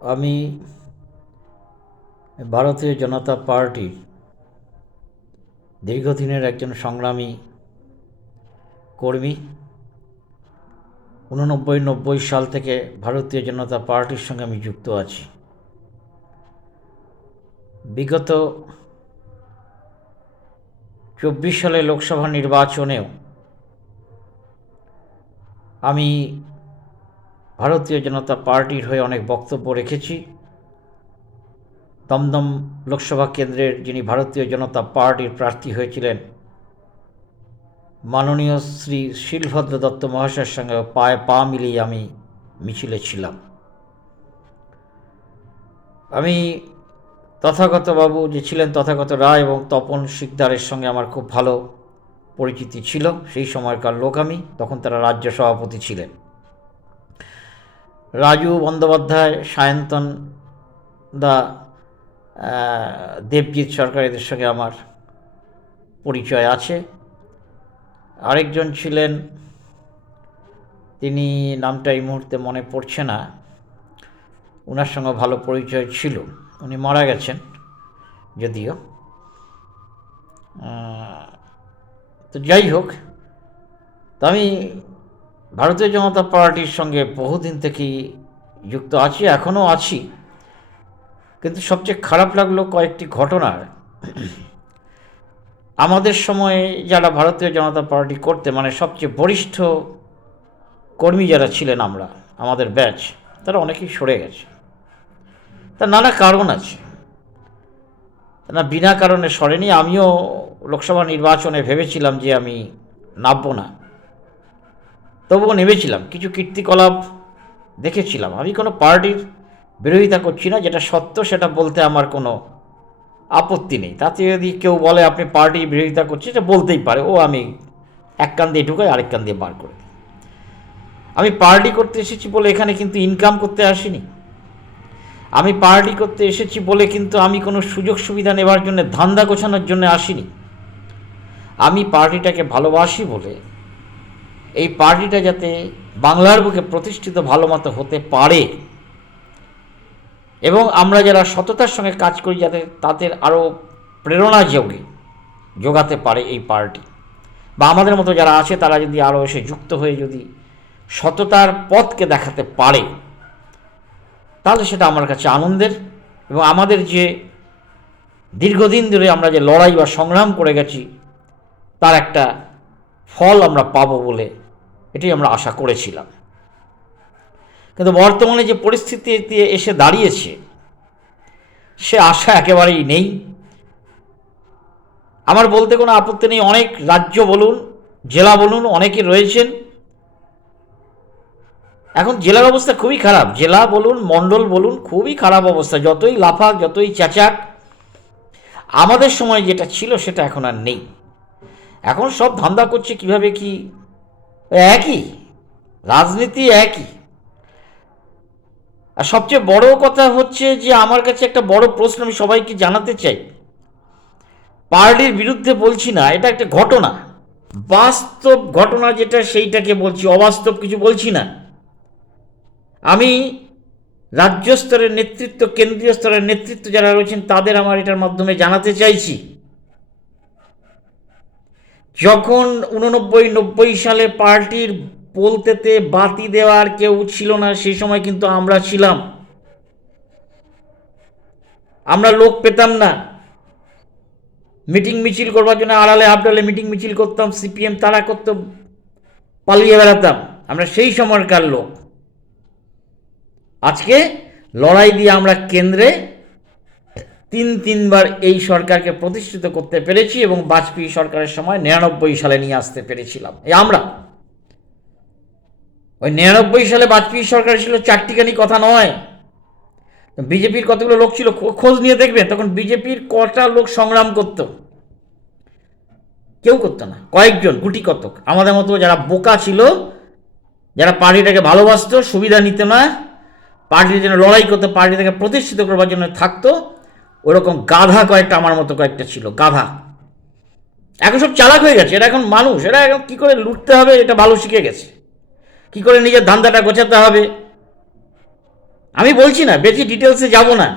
আমি ভারতীয় জনতা পার্টির দীর্ঘদিনের একজন সংগ্রামী কর্মী। 89-90 সাল থেকে ভারতীয় জনতা পার্টির সঙ্গে আমি যুক্ত আছি। বিগত 24 সালে লোকসভা নির্বাচনেও আমি ভারতীয় জনতা পার্টির হয়ে অনেক বক্তব্য রেখেছি। দমদম লোকসভা কেন্দ্রের যিনি ভারতীয় জনতা পার্টির প্রার্থী হয়েছিলেন মাননীয় শ্রী শিলভদ্র দত্ত মহাশয়ের সঙ্গে পায়ে পা মিলিয়ে আমি মিছিলে ছিলাম। আমি তথাগত বাবু যে ছিলেন, তথাগত রায় এবং তপন শিকদারের সঙ্গে আমার খুব ভালো পরিচিতি ছিল। সেই সময়কার লোক আমি, তখন তারা রাজ্য সভাপতি ছিলেন। রাজু বন্দ্যোপাধ্যায়, সায়ন্তন দা, দেবজিৎ সরকার, এদের সঙ্গে আমার পরিচয় আছে। আরেকজন ছিলেন, তিনি নামটা এই মুহূর্তে মনে পড়ছে না, ওনার সঙ্গে ভালো পরিচয় ছিল। উনি মারা গেছেন যদিও। তো যাই হোক, তো আমি ভারতীয় জনতা পার্টির সঙ্গে বহুদিন থেকেই যুক্ত আছি, এখনও আছি। কিন্তু সবচেয়ে খারাপ লাগলো কয়েকটি ঘটনার। আমাদের সময়ে যারা ভারতীয় জনতা পার্টি করতে, মানে সবচেয়ে বরিষ্ঠ কর্মী যারা ছিলেন আমাদের ব্যাচ, তারা অনেকেই সরে গেছে। তার নানা কারণ আছে, না বিনা কারণে সরেনি। আমিও লোকসভা নির্বাচনে ভেবেছিলাম যে আমি নামবো না, তবুও নেমেছিলাম। কিছু কীর্তিকলাপ দেখেছিলাম। আমি কোনো পার্টির বিরোধিতা করছি না, যেটা সত্য সেটা বলতে আমার কোনো আপত্তি নেই। তাতে যদি কেউ বলে আপনি পার্টির বিরোধিতা করছেন, সেটা বলতেই পারে, ও আমি এক কান দিয়ে ঢুকাই আরেক কান দিয়ে বার করে দিই। আমি পার্টি করতে এসেছি বলে এখানে কিন্তু ইনকাম করতে আসিনি। আমি পার্টি করতে এসেছি বলে কিন্তু আমি কোনো সুযোগ সুবিধা নেবার জন্য, ধান্দা গোছানোর জন্য আসিনি। আমি পার্টিটাকে ভালোবাসি বলে, এই পার্টিটা যাতে বাংলার বুকে প্রতিষ্ঠিত ভালো মতো হতে পারে এবং আমরা যারা সততার সঙ্গে কাজ করি যাতে তাদের আরও প্রেরণা যোগাতে পারে এই পার্টি, বা আমাদের মতো যারা আছে তারা যদি আরও এসে যুক্ত হয়ে যদি সততার পথকে দেখাতে পারে, তাহলে সেটা আমার কাছে আনন্দের। এবং আমাদের যে দীর্ঘদিন ধরে আমরা যে লড়াই বা সংগ্রাম করে গেছি, তার একটা ফল আমরা পাবো বলে এটাই আমরা আশা করেছিলাম। কিন্তু বর্তমানে যে পরিস্থিতিতে এসে দাঁড়িয়েছে, সে আশা একেবারেই নেই। আমার বলতে কোনো আপত্তি নেই, অনেক রাজ্য বলুন, জেলা বলুন, অনেকে রয়েছেন। এখন জেলার অবস্থা খুবই খারাপ, জেলা বলুন, মণ্ডল বলুন, খুবই খারাপ অবস্থা। যতই লাফাক, যতই চেঁচাক, আমাদের সময় যেটা ছিল সেটা এখন আর নেই। এখন সব ধান্দা করছে কিভাবে কি, একই রাজনীতি, একই। আর সবচেয়ে বড় কথা হচ্ছে যে আমার কাছে একটা বড় প্রশ্ন আমি সবাইকে জানাতে চাই। পার্টির বিরুদ্ধে বলছি না, এটা একটা ঘটনা, বাস্তব ঘটনা যেটা, সেইটাকে বলছি, অবাস্তব কিছু বলছি না। আমি রাজ্য স্তরের নেতৃত্ব, কেন্দ্রীয় স্তরের নেতৃত্ব যারা রয়েছেন তাদের আমার এটার মাধ্যমে জানাতে চাইছি, যখন 89-90 সালে পার্টির বলতেতে বাতি দেওয়ার কেউ ছিল না, সেই সময় কিন্তু আমরা ছিলাম। আমরা লোক পেতাম না, মিটিং মিছিল করবার জন্য আড়ালে আবডালে মিটিং মিছিল করতাম, সিপিএম তারা করতো, পালিয়ে বেড়াতাম। আমরা সেই সময়কার লোক। আজকে লড়াই দিয়ে আমরা কেন্দ্রে তিনবার এই সরকারকে প্রতিষ্ঠিত করতে পেরেছি এবং বাজপেয়ী সরকারের সময় 99 সালে নিয়ে আসতে পেরেছিলাম। এই আমরা ওই 99 সালে বাজপেয়ী সরকার ছিল, চারটিখানি কথা নয়। বিজেপির কতগুলো লোক ছিল, খোঁজ নিয়ে দেখবেন, তখন বিজেপির কটা লোক সংগ্রাম করত? কেউ করতো না, কয়েকজন, গুটি কতক। আমাদের মতো যারা বোকা ছিল, যারা পার্টিটাকে ভালোবাসতো, সুবিধা নিতে না, পার্টির জন্য লড়াই করতো, পার্টিটাকে প্রতিষ্ঠিত করবার জন্য থাকতো, ওরকম গাধা কয়েকটা আমার মতো কয়েকটা ছিল, গাধা। এখন সব চালাক হয়ে গেছে, এরা এখন মানুষ, এরা এখন কী করে লুটতে হবে এটা ভালো শিখে গেছে, কী করে নিজের ধান্দাটা গোছাতে হবে। আমি বলছি না, বেশি ডিটেলসে যাব না।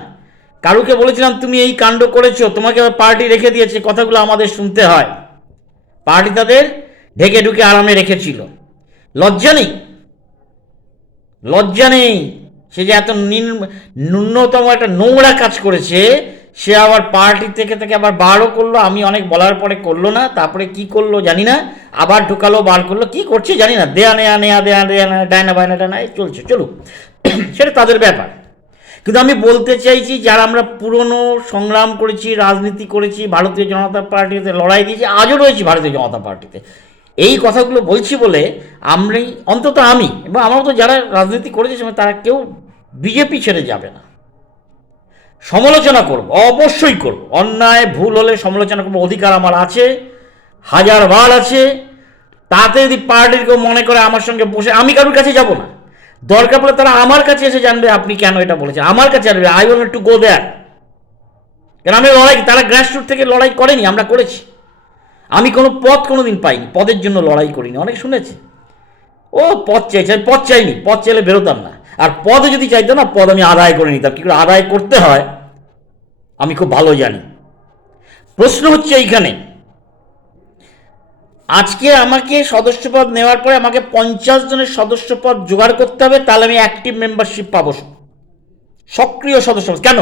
কারুকে বলেছিলাম তুমি এই কাণ্ড করেছো, তোমাকে পার্টি রেখে দিয়েছে, কথাগুলো আমাদের শুনতে হয়। পার্টি তাদের ঢেকে ঢুকে আরামে রেখেছিল। লজ্জা নেই, লজ্জা নেই। সে যে এত ন্যূনতম একটা নোংরা কাজ করেছে, সে আবার পার্টি থেকে থেকে আবার বারও করলো। আমি অনেক বলার পরে করলো না, তারপরে কি করলো জানি না, আবার ঢুকালো, বার করলো, কি করছে জানি না। দেয়া নেয়া নেয়া দেয়া দেয়া নেয়া, ডায়না বায়না ডায়না, চলছে, চলুক, সেটা তাদের ব্যাপার। কিন্তু আমি বলতে চাইছি, যারা আমরা পুরনো সংগ্রাম করেছি, রাজনীতি করেছি, ভারতীয় জনতা পার্টিতে লড়াই দিয়েছি, আজও রয়েছি ভারতীয় জনতা পার্টিতে, এই কথাগুলো বলছি বলে আমি, অন্তত আমি এবং আমার তো যারা রাজনীতি করেছে তারা কেউ বিজেপি ছেড়ে যাবে না। সমালোচনা করব, অবশ্যই করব, অন্যায় ভুল হলে সমালোচনা করব, অধিকার আমার আছে, হাজারবার আছে। তাতে যদি পার্টির কেউ মনে করে আমার সঙ্গে বসে, আমি কারোর কাছে যাব না। দরকার পড়লে তারা আমার কাছে এসে জানবে আপনি কেন এটা বলেছেন, আমার কাছে আসবে, আই ওয়ান্ট টু গো দেয়ার। কেন আমি লড়াই, তারা গ্রাসরুট থেকে লড়াই করেনি, আমরা করেছি। আমি কোনো পদ কোনো দিন পাইনি, পদের জন্য লড়াই করিনি। অনেক শুনেছি ও পদ চাইছে, আমি পদ চাইনি, পদ চাইলে বেরোতাম না। আর পদও যদি চাইতো না, পদ আমি আদায় করে নিতাম। কী করে আদায় করতে হয় আমি খুব ভালো জানি। প্রশ্ন হচ্ছে এইখানে, আজকে আমাকে সদস্যপদ নেওয়ার পরে আমাকে 50 জনের সদস্যপদ জোগাড় করতে হবে, তাহলে আমি অ্যাক্টিভ মেম্বারশিপ পাবো, সক্রিয় সদস্য। কেন,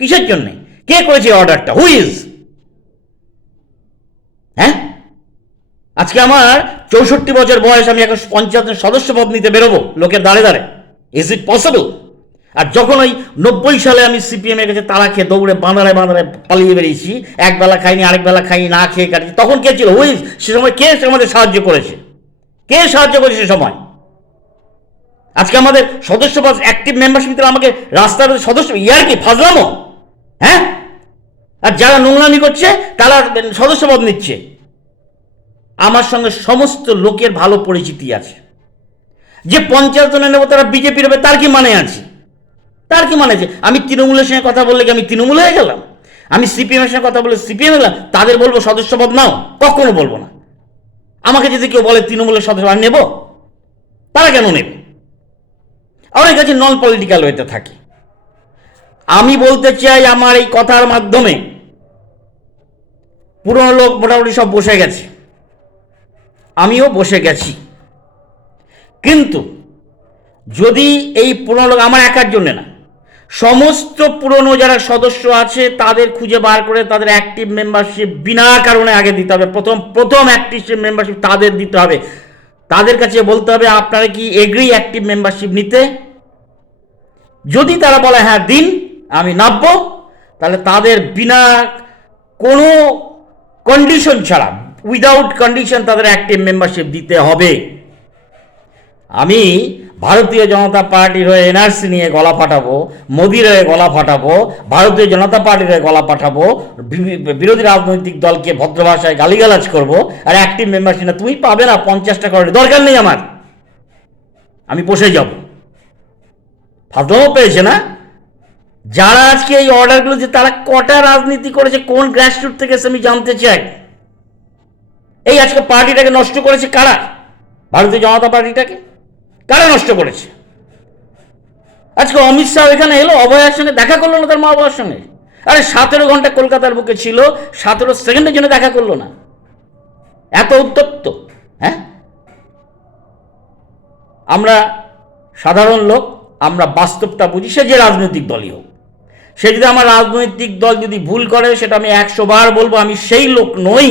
কিসের জন্যে, কে করেছে অর্ডারটা, হু ইজ? হ্যাঁ, আজকে আমার 64 বছর বয়স, আমি এখন 50 জন সদস্যপদ নিতে বেরোবো লোকের দাঁড়ে দাঁড়ে? Is it possible? আর যখন ওই 90 সালে আমি সিপিএমের কাছে তারা খেয়ে দৌড়ে বাঁধারে বাঁধারে পালিয়ে বেরিয়েছি, একবেলা খাইনি, আরেক বেলা খাইনি, না খেয়ে কাটিয়েছি, তখন কে ছিল? হুইজ? সে সময় কে আমাদের সাহায্য করেছে? কে সাহায্য করেছে সে সময়? আজকে আমাদের সদস্যপদ, অ্যাক্টিভ মেম্বারশিপ আমাকে রাস্তার সদস্য, ইয়ার কি ফাজলামো? হ্যাঁ, আর যারা নোংরামি করছে তারা সদস্যপদ নিচ্ছে। আমার সঙ্গে সমস্ত লোকের ভালো পরিচিতি আছে। যে 50 জনে নেবো তারা বিজেপির হবে, তার কি মানে আছে? তার কি মানে আছে? আমি তৃণমূলের সঙ্গে কথা বললে কি আমি তৃণমূল হয়ে গেলাম? আমি সিপিএমের সঙ্গে কথা বলে সিপিএম হলাম? তাদের বলবো সদস্যপদ নাও? কখনো বলবো না। আমাকে যদি কেউ বলে তৃণমূলের সদস্য নেব, তারা কেন নেবে? আমার কাছে নন পলিটিক্যাল ওয়েতে থাকে। আমি বলতে চাই, আমার এই কথার মাধ্যমে পুরনো লোক মোটামুটি সব বসে গেছে, আমিও বসে গেছি। কিন্তু যদি এই পুরনো লোক, আমার একার জন্য না, সমস্ত পুরনো যারা সদস্য আছে তাদের খুঁজে বার করে তাদের অ্যাক্টিভ মেম্বারশিপ বিনা কারণে আগে দিতে হবে। প্রথম অ্যাক্টিভ মেম্বারশিপ তাদের দিতে হবে। তাদের কাছে বলতে হবে আপনারা কি এগ্রি অ্যাক্টিভ মেম্বারশিপ নিতে? যদি তারা বলে হ্যাঁ দিন, আমি নামবো, তাহলে তাদের বিনা কোনো কন্ডিশন ছাড়া, উইদাউট কন্ডিশন তাদের অ্যাক্টিভ মেম্বারশিপ দিতে হবে। আমি ভারতীয় জনতা পার্টির হয়ে এনআরসি নিয়ে গলা ফাটাবো, মোদির হয়ে গলা ফাটাবো, ভারতীয় জনতা পার্টির হয়ে গলা ফাটাবো, বিরোধী রাজনৈতিক দলকে ভদ্র ভাষায় গালিগালাজ করবো, আর অ্যাক্টিভ মেম্বারশিপ না, তুমি পাবে না, 50টা করে দরকার নেই আমার, আমি বসে যাব। ফাজলামো পেয়েছে না? যারা আজকে এই অর্ডারগুলো, যে তারা কটা রাজনীতি করেছে, কোন গ্রাসরুট থেকে আমি জানতে চাই। এই আজকে পার্টিটাকে নষ্ট করেছে কারা? ভারতীয় জনতা পার্টিটাকে কারা নষ্ট করেছে? আজকে অমিত শাহ এখানে এলো, অভয়ার সঙ্গে দেখা করলো না তার মা বাবার সঙ্গে। আরে 17 ঘন্টা কলকাতার বুকে ছিল, 17 সেকেন্ডের জন্য দেখা করলো না, এত উত্তপ্ত। হ্যাঁ, আমরা সাধারণ লোক, আমরা বাস্তবটা বুঝি। সে যে রাজনৈতিক দলই হোক, সে যদি আমার রাজনৈতিক দল যদি ভুল করে, সেটা আমি 100 বার বলবো। আমি সেই লোক নই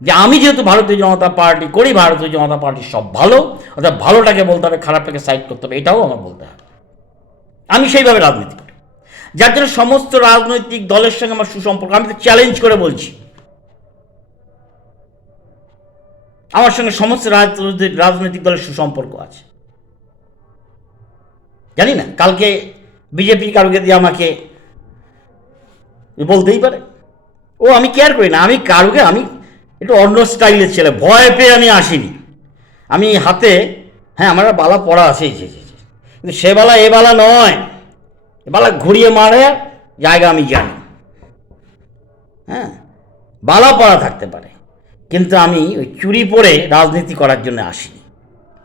যে আমি যেহেতু ভারতীয় জনতা পার্টি করি, ভারতীয় জনতা পার্টি সব ভালো, অর্থাৎ ভালোটাকে বলতে হবে, খারাপটাকে সাইড করতে হবে, এটাও আমার বলতে হবে। আমি সেইভাবে রাজনীতি করি, যার জন্য সমস্ত রাজনৈতিক দলের সঙ্গে আমার সুসম্পর্ক। আমি তো চ্যালেঞ্জ করে বলছি, আমার সঙ্গে সমস্ত রাজনৈতিক দলের সুসম্পর্ক আছে। জানি না, কালকে বিজেপি কারোকে দিয়ে আমাকে বলতেই পারে, ও আমি কেয়ার করি না। আমি কারোকে, আমি একটু অন্য স্টাইলের ছেলে, ভয় পেয়ে আমি আসিনি। আমি হাতে, হ্যাঁ আমার বালা পড়া আছে, কিন্তু সে বালা এ বালা নয়, এ বালা ঘুরিয়ে মারে জায়গা আমি জানি। হ্যাঁ, বালা পড়া থাকতে পারে, কিন্তু আমি ওই চুরি পরে রাজনীতি করার জন্য আসিনি,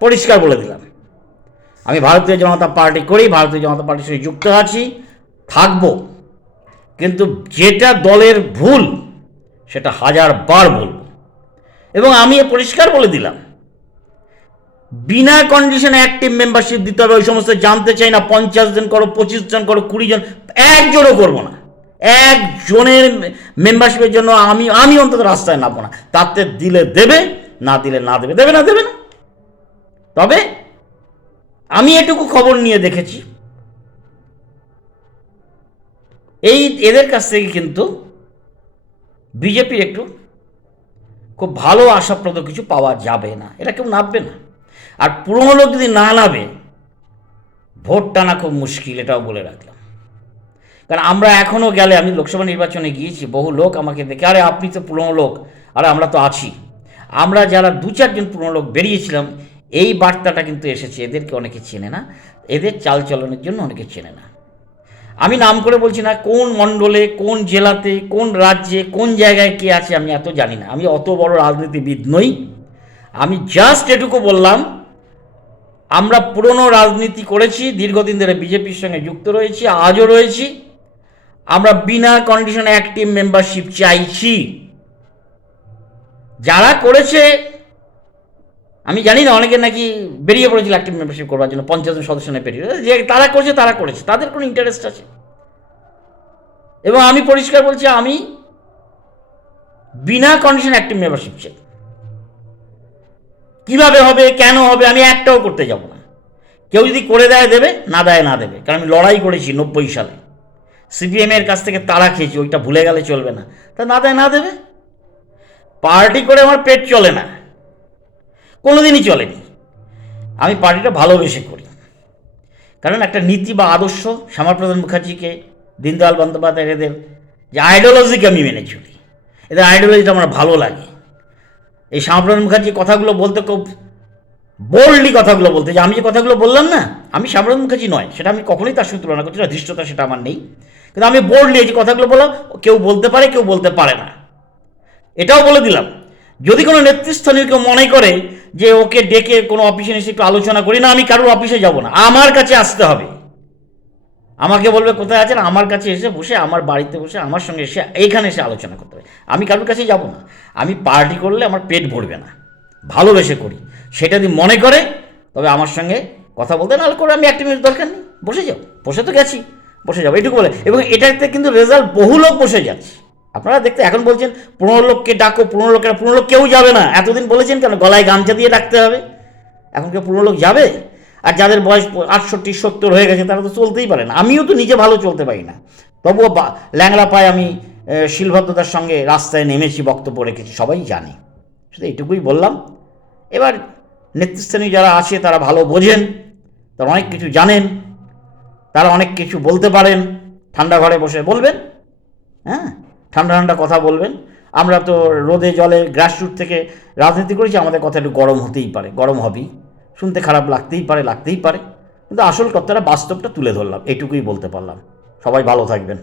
পরিষ্কার বলে দিলাম। আমি ভারতীয় জনতা পার্টি করি, ভারতীয় জনতা পার্টির সঙ্গে যুক্ত আছি, থাকব, কিন্তু যেটা দলের ভুল সেটা 1000বার বলব। এবং আমি পরিষ্কার বলে দিলাম, বিনা কন্ডিশনে অ্যাক্টিভ মেম্বারশিপ দিতে হবে। ওই সমস্ত জানতে চাই না 50 জন করো, 25 জন করো, 20 জন, একজনও করবো না। একজনের মেম্বারশিপের জন্য আমি অন্তত রাস্তায় নামবো না। তাতে দিলে দেবে, না দিলে না দেবে, দেবে না দেবে না। তবে আমি এটুকু খবর নিয়ে দেখেছি, এদের কাছ থেকে কিন্তু বিজেপির একটু খুব ভালো আশাপ্রদ কিছু পাওয়া যাবে না, এরা কেউ নামবে না। আর পুরনো লোক যদি না নামে, ভোট টানা খুব মুশকিল, এটাও বলে রাখলাম। কারণ আমরা এখনও গেলে, আমি লোকসভা নির্বাচনে গিয়েছি, বহু লোক আমাকে দেখে, আরে আপনি তো পুরনো লোক, আরে আমরা তো আছি। আমরা যারা 2-4 জন পুরনো লোক বেরিয়েছিলাম, এই বার্তাটা কিন্তু এসেছে। এদেরকে অনেকে চেনে না, এদের চালচলনের জন্য অনেকে চেনে না। আমি নাম করে বলছি না কোন মণ্ডলে, কোন জেলাতে, কোন রাজ্যে, কোন জায়গায় কে আছে আমি এত জানি না, আমি অত বড় রাজনীতিবিদ নই। আমি জাস্ট এটুকু বললাম, আমরা পুরনো রাজনীতি করেছি, দীর্ঘদিন ধরে বিজেপির সঙ্গে যুক্ত রয়েছি, আজও রয়েছি। আমরা বিনা কন্ডিশনে অ্যাক্টিভ মেম্বারশিপ চাইছি। যারা করেছে, আমি জানি না, অনেকে নাকি বেরিয়ে পড়েছিল অ্যাক্টিভ মেম্বারশিপ করবার জন্য, 50 জন সদস্য নিয়ে বেরিয়ে, যে তারা করেছে, তাদের কোনো ইন্টারেস্ট আছে। এবং আমি পরিষ্কার বলছি, আমি বিনা কন্ডিশন অ্যাক্টিভ মেম্বারশিপ চাই। কীভাবে হবে, কেন হবে, আমি একটাও করতে যাব না। কেউ যদি করে দেয় দেবে, না দেয় না দেবে। কারণ আমি লড়াই করেছি 90 সালে, সিপিএমের কাছ থেকে তাড়া খেয়েছি, ওইটা ভুলে গেলে চলবে না। তা না দেয় না দেবে। পার্টি করে আমার পেট চলে না, কোনোদিনই চলেনি। আমি পার্টিটা ভালোবেসে করি, কারণ একটা নীতি বা আদর্শ, শ্যামাপ্রসাদ মুখার্জিকে, দীনদয়াল বন্দ্যোপাধ্যায়, এদের যে আইডিওলজিকে আমি মেনে চলি, এদের আইডিওলজিটা আমার ভালো লাগে। এই শ্যামাপ্রসাদ মুখার্জি কথাগুলো বলতে, খুব বোল্ডলি কথাগুলো বলতে, যে আমি যে কথাগুলো বললাম না, আমি শ্যামাপ্রসাদ মুখার্জি নয়, সেটা আমি কখনোই তার সঙ্গে তুলনা করছি না, ধৃষ্টতা সেটা আমার নেই। কিন্তু আমি বোল্ডলি এই যে কথাগুলো বললাম, কেউ বলতে পারে, কেউ বলতে পারে না। এটাও বলে দিলাম, যদি কোনো নেতৃস্থানীয় কেউ মনে করে যে ওকে ডেকে কোনো অফিসে এসে একটু আলোচনা করি, না, আমি কারোর অফিসে যাব না, আমার কাছে আসতে হবে। আমাকে বলবে কোথায় আছেন, আমার কাছে এসে বসে, আমার বাড়িতে বসে, আমার সঙ্গে এসে, এইখানে এসে আলোচনা করতে হবে। আমি কারোর কাছে যাব না। আমি পার্টি করলে আমার পেট ভরবে না, ভালোবেসে করি। সেটা যদি মনে করে, তবে আমার সঙ্গে কথা বলতে, নাহলে করে আমি একটা মিনিট দরকার নেই, বসে যাও, বসে তো গেছি, বসে যাবো, এইটুকু বলে। এবং এটাতে কিন্তু রেজাল্ট, বহু লোক বসে যাচ্ছে। আপনারা দেখতে, এখন বলছেন 15 লোককে ডাকো, 15 লোক কেউ যাবে না। এতদিন বলেছেন কেন গলায় গামছা দিয়ে ডাকতে হবে? এখন কেউ 15 লোক যাবে? আর যাদের বয়স 68-70 হয়ে গেছে, তারা তো চলতেই পারে না। আমিও তো নিজে ভালো চলতে পারি না, তবুও ল্যাংড়া পায়ে আমি শিলভদ্রতার সঙ্গে রাস্তায় নেমেছি, বক্তব্য রেখেছি, সবাই জানে। শুধু এইটুকুই বললাম। এবার নেতৃস্থানীয় যারা আছে, তারা ভালো বোঝেন, তারা অনেক কিছু জানেন, তারা অনেক কিছু বলতে পারেন, ঠান্ডা ঘরে বসে বলবেন, হ্যাঁ, ঠান্ডা ঠান্ডা কথা বলবেন। আমরা তো রোদে জলে গ্রাসরুট থেকে রাজনীতি করেছি, আমাদের কথা একটু গরম হতেই পারে, গরম হবেই, শুনতে খারাপ লাগতেই পারে, কিন্তু আসল কথাটা, বাস্তবটা তুলে ধরলাম, এইটুকুই বলতে পারলাম। সবাই ভালো থাকবেন।